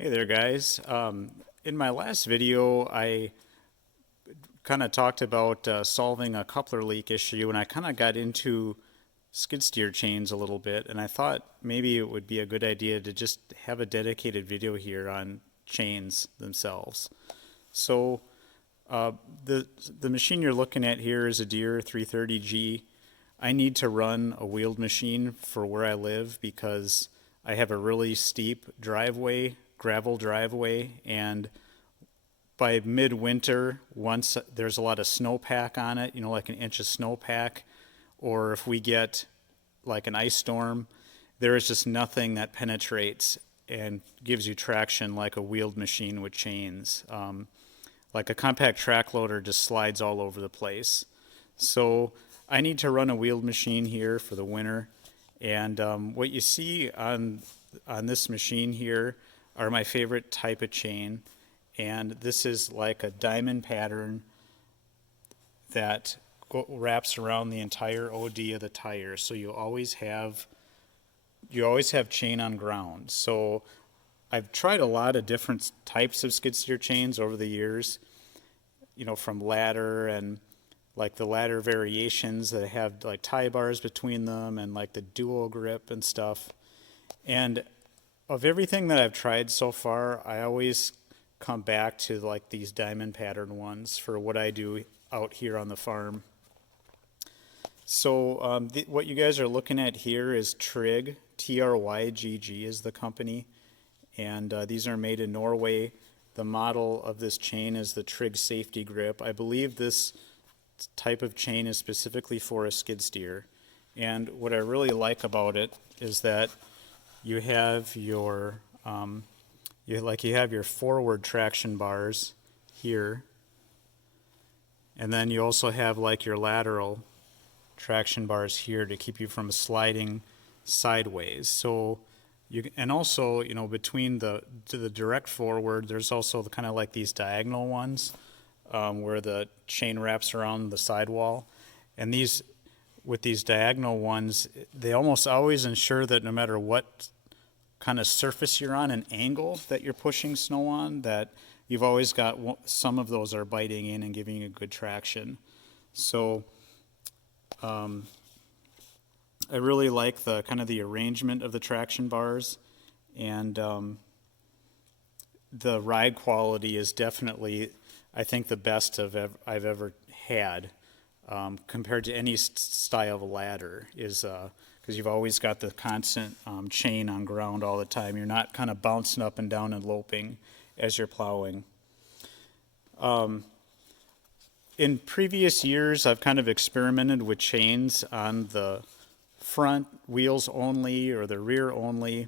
Hey there, guys. In my last video, I kind of talked about solving a coupler leak issue, and I kind of got into skid steer chains a little bit, and I thought maybe it would be a good idea to just have a dedicated video here on chains themselves. So uh, the the machine you're looking at here is a Deere 330G. I need to run a wheeled machine for where I live because I have a really steep driveway, gravel driveway, and by midwinter, once there's a lot of snowpack on it, like an inch of snowpack, or if we get like an ice storm, there is just nothing that penetrates and gives you traction like a wheeled machine with chains. Like a compact track loader just slides all over the place. So I need to run a wheeled machine here for the winter. And what you see on this machine here are my favorite type of chain. And this is like a diamond pattern that wraps around the entire OD of the tire. So you always have chain on ground. So I've tried a lot of different types of skid steer chains over the years, from ladder and like the ladder variations that have like tie bars between them and like the dual grip and stuff. And of everything that I've tried so far, I always come back to like these diamond pattern ones for what I do out here on the farm. So what you guys are looking at here is Trygg, Trygg is the company, and these are made in Norway. The model of this chain is the Trygg Safety Grip. I believe this type of chain is specifically for a skid steer. And what I really like about it is that you have your you have your forward traction bars here, and then you also have like your lateral traction bars here to keep you from sliding sideways. So and also, between the direct forward, there's also kind of like these diagonal ones where the chain wraps around the sidewall. And with these diagonal ones, they almost always ensure that no matter what kind of surface you're on, an angle that you're pushing snow on, that you've always got some of those are biting in and giving you good traction. So I really like the kind of the arrangement of the traction bars, and the ride quality is definitely, I think, the best I've ever had compared to any style of ladder, is because you've always got the constant chain on ground all the time. You're not kind of bouncing up and down and loping as you're plowing. In previous years, I've kind of experimented with chains on the front wheels only or the rear only,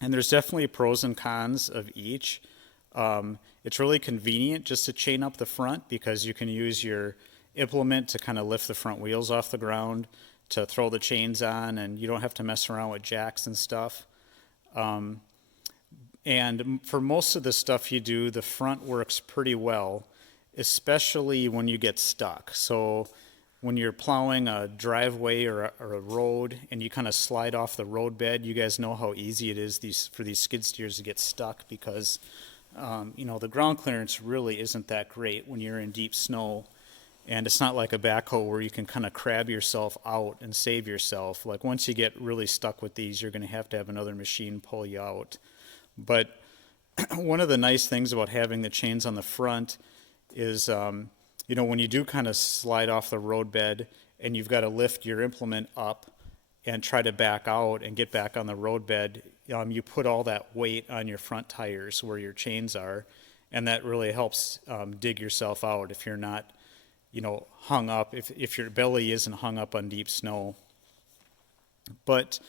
and there's definitely pros and cons of each. It's really convenient just to chain up the front because you can use your implement to kind of lift the front wheels off the ground to throw the chains on, and you don't have to mess around with jacks and stuff. And for most of the stuff you do, the front works pretty well, especially when you get stuck. So when you're plowing a driveway or a road and you kind of slide off the roadbed, you guys know how easy it is for these skid steers to get stuck because the ground clearance really isn't that great when you're in deep snow. And it's not like a backhoe where you can kind of crab yourself out and save yourself. Like once you get really stuck with these, you're going to have another machine pull you out. But one of the nice things about having the chains on the front is when you do kind of slide off the roadbed and you've got to lift your implement up and try to back out and get back on the roadbed, you put all that weight on your front tires where your chains are, and that really helps dig yourself out if you're not, hung up, if your belly isn't hung up on deep snow. But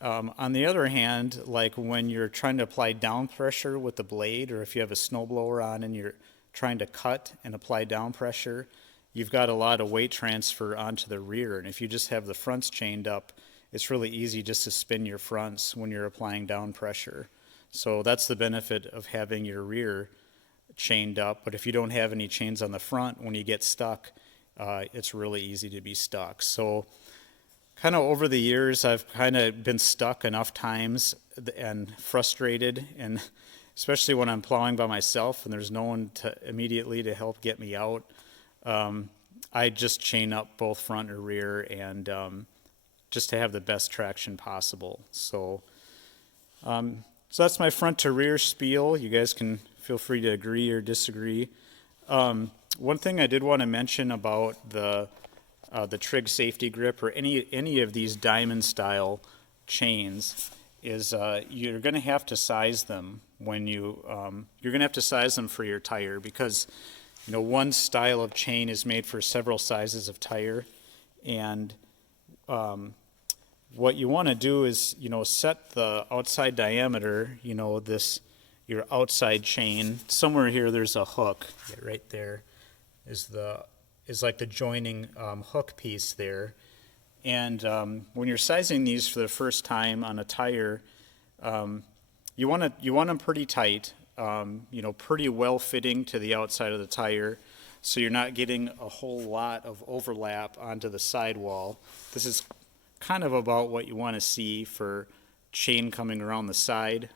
on the other hand, like when you're trying to apply down pressure with the blade, or if you have a snowblower on and you're trying to cut and apply down pressure, you've got a lot of weight transfer onto the rear. And if you just have the fronts chained up, it's really easy just to spin your fronts when you're applying down pressure. So that's the benefit of having your rear chained up. But if you don't have any chains on the front, when you get stuck, it's really easy to be stuck. So kind of over the years, I've kind of been stuck enough times and frustrated, and especially when I'm plowing by myself and there's no one to immediately to help get me out. I just chain up both front or rear, and just to have the best traction possible. So that's my front to rear spiel. You guys can feel free to agree or disagree. One thing I did want to mention about the Trygg Safety Grip or any of these diamond style chains is you're going to have to size them when you're going to have to size them for your tire, because one style of chain is made for several sizes of tire, and what you want to do is set the outside diameter, your outside chain somewhere here. There's a hook. Yeah, right there is like the joining hook piece there. And when you're sizing these for the first time on a tire, you want them pretty tight, pretty well fitting to the outside of the tire, so you're not getting a whole lot of overlap onto the sidewall. This is kind of about what you want to see for chain coming around the side.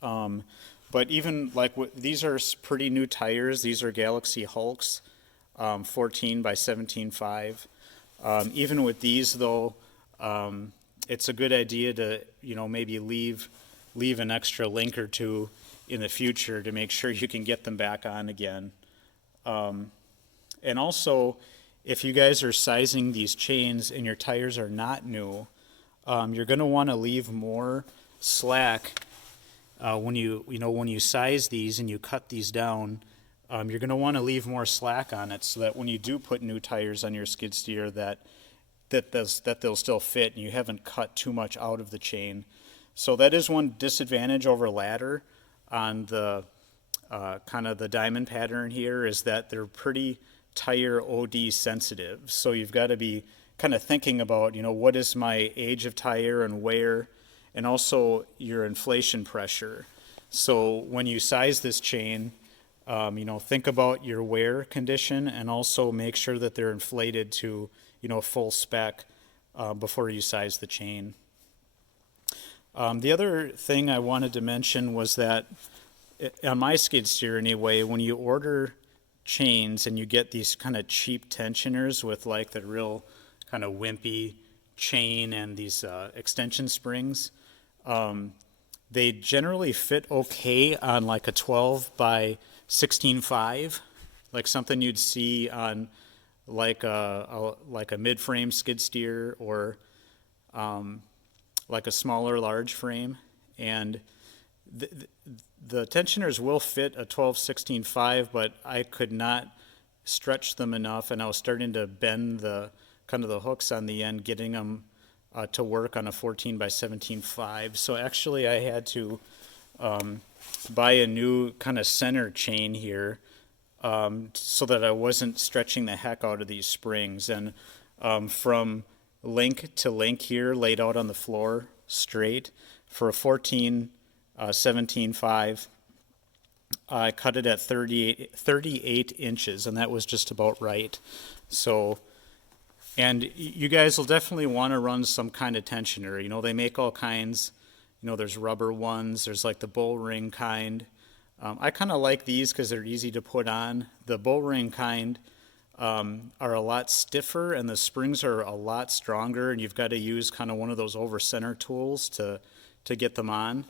But even like these are pretty new tires. These are Galaxy Hulks, 14 by 17.5. Even with these though, it's a good idea to maybe leave an extra link or two in the future to make sure you can get them back on again. And also, if you guys are sizing these chains and your tires are not new, you're going to want to leave more slack when you size these and you cut these down. You're going to want to leave more slack on it so that when you do put new tires on your skid steer, that they'll still fit and you haven't cut too much out of the chain. So that is one disadvantage over ladder on the kind of the diamond pattern here, is that they're pretty tire OD sensitive. So you've got to be kind of thinking about, what is my age of tire and wear, and also your inflation pressure. So when you size this chain, think about your wear condition and also make sure that they're inflated to, full spec before you size the chain. The other thing I wanted to mention was that on my skid steer anyway, when you order chains and you get these kind of cheap tensioners with like the real kind of wimpy chain and these extension springs, they generally fit okay on like a 12 by 16.5, like something you'd see on like a mid-frame skid steer or like a smaller large frame. And the tensioners will fit a 12-16.5, but I could not stretch them enough, and I was starting to bend the hooks on the end, getting them to work on a 14 by 17.5. So actually I had to buy a new kind of center chain here so that I wasn't stretching the heck out of these springs. And from link to link here, laid out on the floor straight for a 14 17.5, I cut it at 38 inches, and that was just about right. So, and you guys will definitely want to run some kind of tensioner. They make all kinds. There's rubber ones. There's like the bull ring kind. I kind of like these because they're easy to put on. The bull ring kind are a lot stiffer, and the springs are a lot stronger, and you've got to use kind of one of those over center tools to get them on.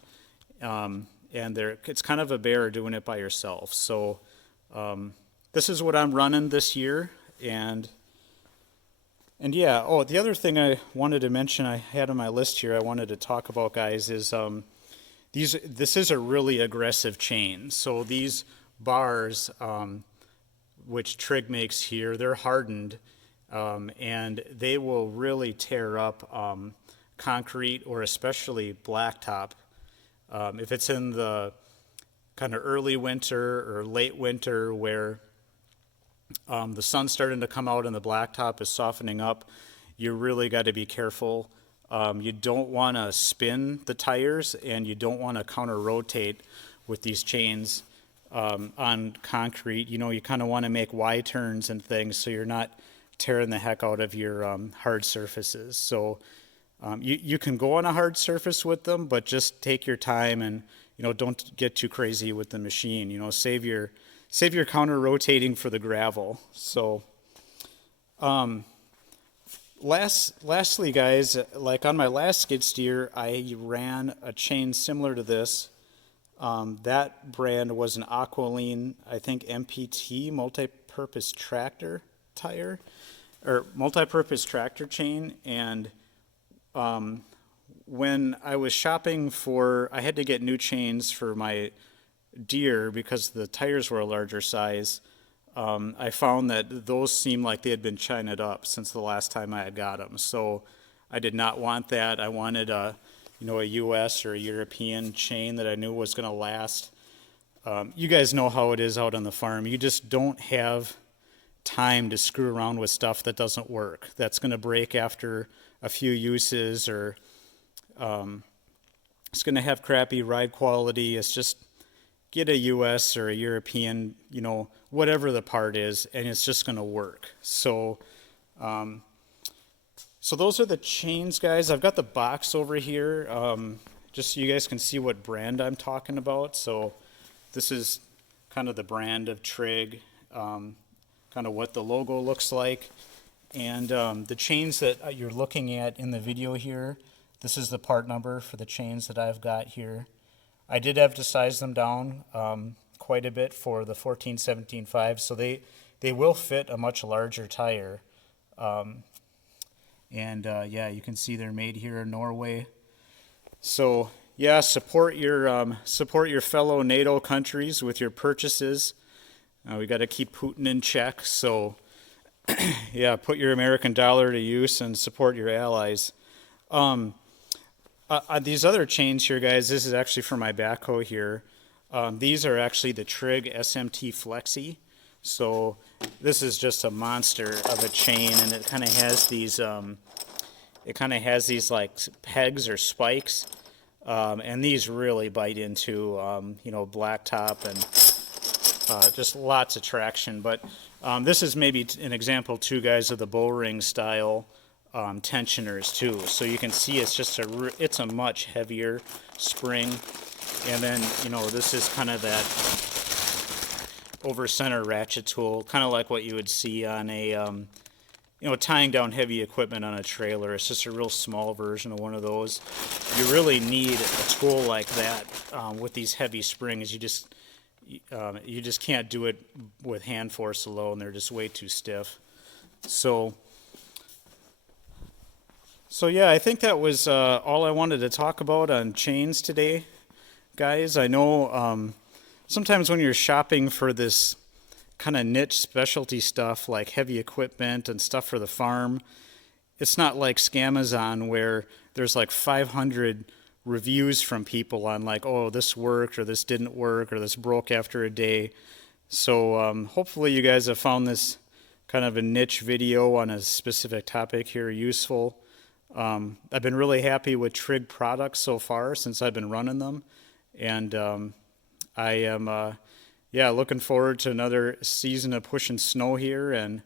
And it's kind of a bear doing it by yourself. So this is what I'm running this year. And yeah, the other thing I wanted to mention I had on my list here I wanted to talk about, guys, is this is a really aggressive chain. So these bars, which Trygg makes here, they're hardened, and they will really tear up concrete or especially blacktop. If it's in the kind of early winter or late winter where the sun's starting to come out and the blacktop is softening up, you really got to be careful. You don't want to spin the tires, and you don't want to counter-rotate with these chains on concrete. You kind of want to make Y turns and things so you're not tearing the heck out of your hard surfaces. So you can go on a hard surface with them, but just take your time and don't get too crazy with the machine. Save your counter rotating for the gravel. So lastly, guys, like on my last skid steer, I ran a chain similar to this. That brand was an Aqualine, I think MPT, multi-purpose tractor tire, or multi-purpose tractor chain. And when I was shopping I had to get new chains for my Deere because the tires were a larger size. I found that those seemed like they had been chined up since the last time I had got them. So I did not want that. I wanted a US or a European chain that I knew was going to last. You guys know how it is out on the farm. You just don't have time to screw around with stuff that doesn't work. That's going to break after a few uses, or it's going to have crappy ride quality. It's just get a US or a European, whatever the part is, and it's just going to work. So those are the chains, guys. I've got the box over here, just so you guys can see what brand I'm talking about. So this is kind of the brand of Trygg, kind of what the logo looks like. And the chains that you're looking at in the video here, this is the part number for the chains that I've got here. I did have to size them down quite a bit for the 14-17-5, so they will fit a much larger tire. Yeah, you can see they're made here in Norway. So yeah, support your fellow NATO countries with your purchases. We got to keep Putin in check. So yeah, put your American dollar to use and support your allies. These other chains here, guys, this is actually for my backhoe here. These are actually the Trygg SMT Flexi. So this is just a monster of a chain, and it kind of has these like pegs or spikes, and these really bite into blacktop and just lots of traction. But this is maybe an example too, guys, of the bow ring style tensioners too. So you can see it's just it's a much heavier spring, and then this is kind of that over center ratchet tool, kind of like what you would see on a tying down heavy equipment on a trailer. It's just a real small version of one of those. You really need a tool like that with these heavy springs. You just can't do it with hand force alone. They're just way too stiff. So yeah, I think that was all I wanted to talk about on chains today, guys. I know sometimes when you're shopping for this kind of niche specialty stuff like heavy equipment and stuff for the farm, it's not like Scamazon where there's like 500 reviews from people on like, oh, this worked or this didn't work or this broke after a day. So hopefully you guys have found this kind of a niche video on a specific topic here useful. I've been really happy with Trygg products so far since I've been running them, and I am looking forward to another season of pushing snow here and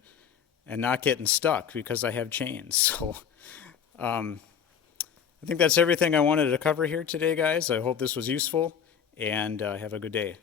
not getting stuck because I have chains. So I think that's everything I wanted to cover here today, guys. I hope this was useful, and have a good day.